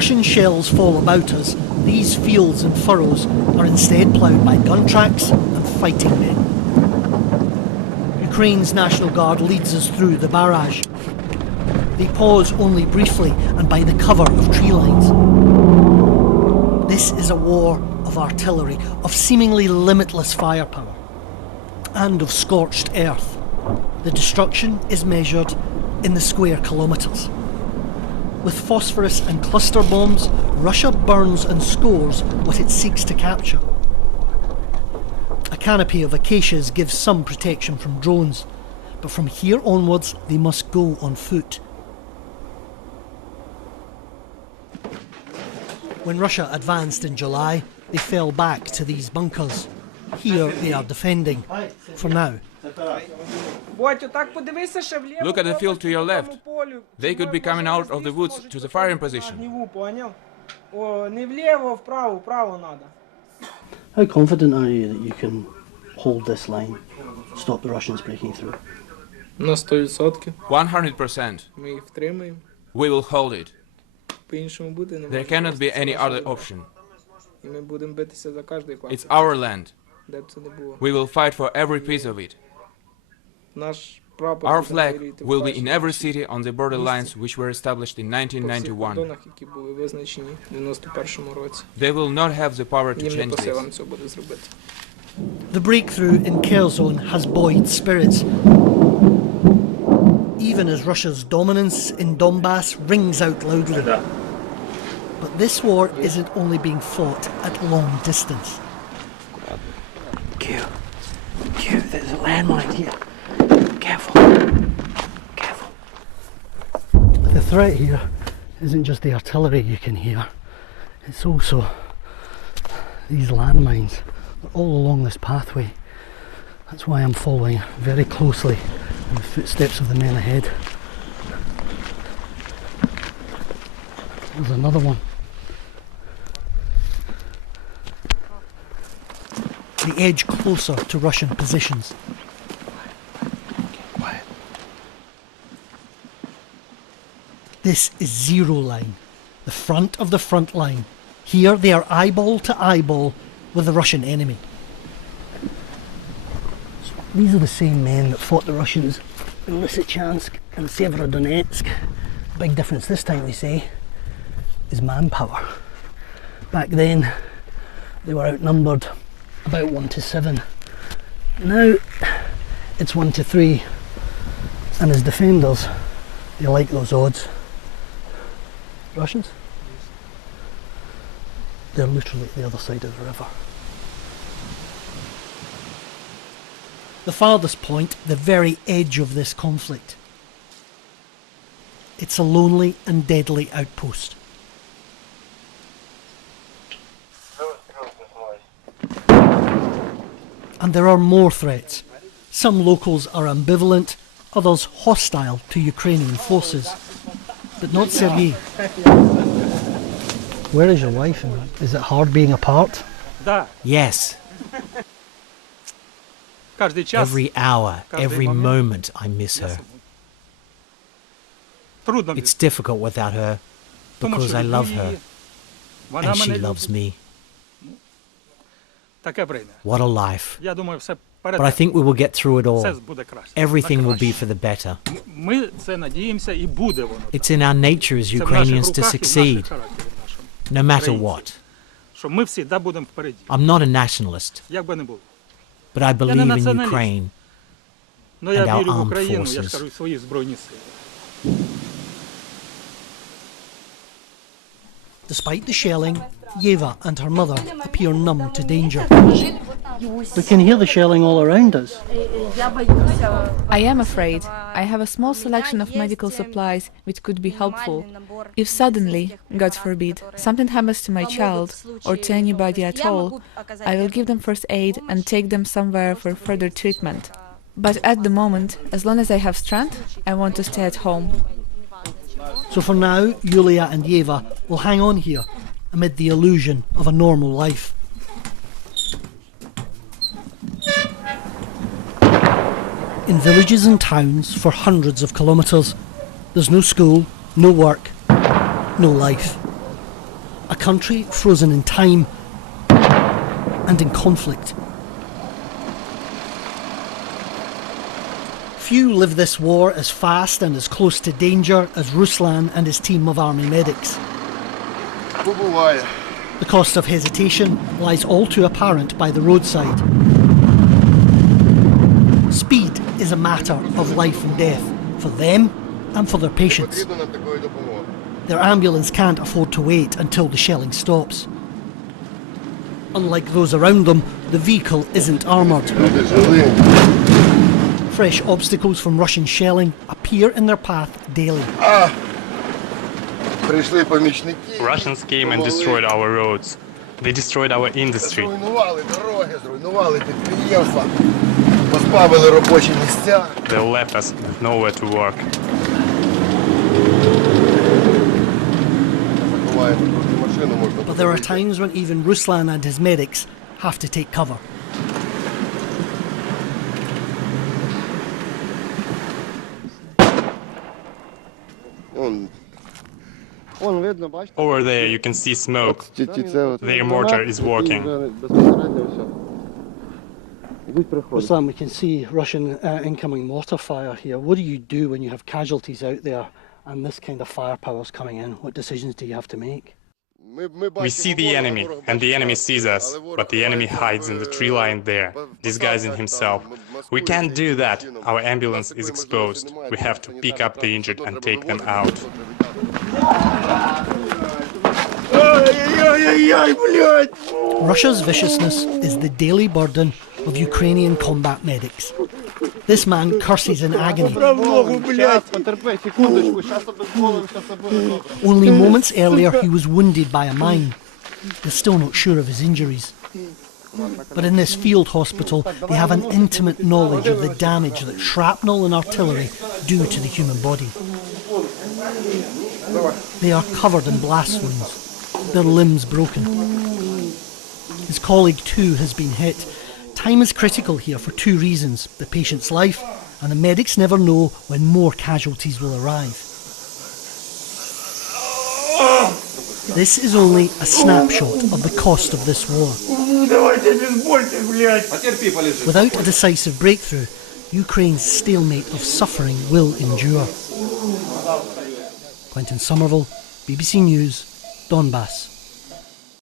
Russian shells fall about us, these fields and furrows are instead ploughed by gun tracks and fighting men. Ukraine's National Guard leads us through the barrage. They pause only briefly and by the cover of tree lines. This is a war of artillery, of seemingly limitless firepower, and of scorched earth. The destruction is measured in the square kilometres. With phosphorus and cluster bombs, Russia burns and scores what it seeks to capture. A canopy of acacias gives some protection from drones, but from here onwards they must go on foot. When Russia advanced in July, they fell back to these bunkers. Here they are defending, for now. Look at the field to your left. They could be coming out of the woods to the firing position. How confident are you that you can hold this line, stop the Russians breaking through? 100%. We will hold it. There cannot be any other option. It's our land. We will fight for every piece of it. Our flag will be in every city on the border lines which were established in 1991. They will not have the power to change this. The breakthrough in Kherson has buoyed spirits, even as Russia's dominance in Donbass rings out loudly. But this war isn't only being fought at long distance. Q, there's a landmine here. Careful. The threat here isn't just the artillery you can hear, it's also these landmines. They're all along this pathway. That's why I'm following very closely in the footsteps of the men ahead. There's another one. They edge closer to Russian positions. Quiet. This is zero line, the front of the front line. Here they are eyeball to eyeball with the Russian enemy. So these are the same men that fought the Russians in Lysychansk and Severodonetsk. The big difference this time, they say, is manpower. Back then, they were outnumbered about 1 to 7. Now, it's 1 to 3. And as defenders, they like those odds. Russians? They're literally at the other side of the river. The farthest point, the very edge of this conflict. It's a lonely and deadly outpost. And there are more threats. Some locals are ambivalent, others hostile to Ukrainian forces. But not Sergei. Where is your wife? Is it hard being apart? Yes. Every hour, every moment I miss her. It's difficult without her, because I love her, and she loves me. What a life. But I think we will get through it all. Everything will be for the better. It's in our nature as Ukrainians to succeed, no matter what. I'm not a nationalist, but I believe in Ukraine and our armed forces. Despite the shelling, Yeva and her mother appear numb to danger. We can hear the shelling all around us. I am afraid. I have a small selection of medical supplies which could be helpful. If suddenly, God forbid, something happens to my child or to anybody at all, I will give them first aid and take them somewhere for further treatment. But at the moment, as long as I have strength, I want to stay at home. So for now, Yulia and Yeva will hang on here amid the illusion of a normal life. In villages and towns for hundreds of kilometres, there's no school, no work, no life. A country frozen in time and in conflict. Few live this war as fast and as close to danger as Ruslan and his team of army medics. The cost of hesitation lies all too apparent by the roadside. Speed is a matter of life and death for them and for their patients. Their ambulance can't afford to wait until the shelling stops. Unlike those around them, the vehicle isn't armoured. Fresh obstacles from Russian shelling appear in their path daily. Russians came and destroyed our roads. They destroyed our industry. They left us with nowhere to work. But there are times when even Ruslan and his medics have to take cover. Over there you can see smoke. Their mortar is working. Ruslan, we can see Russian incoming mortar fire here. What do you do when you have casualties out there and this kind of firepower is coming in? What decisions do you have to make? We see the enemy, and the enemy sees us, but the enemy hides in the tree line there, disguising himself. We can't do that. Our ambulance is exposed. We have to pick up the injured and take them out. Russia's viciousness is the daily burden of Ukrainian combat medics. This man curses in agony. Only moments earlier he was wounded by a mine. They're still not sure of his injuries. But in this field hospital they have an intimate knowledge of the damage that shrapnel and artillery do to the human body. They are covered in blast wounds, their limbs broken. His colleague too has been hit. Time is critical here for two reasons: the patient's life, and the medics never know when more casualties will arrive. This is only a snapshot of the cost of this war. Without a decisive breakthrough, Ukraine's stalemate of suffering will endure. Quentin Somerville, BBC News, Donbass.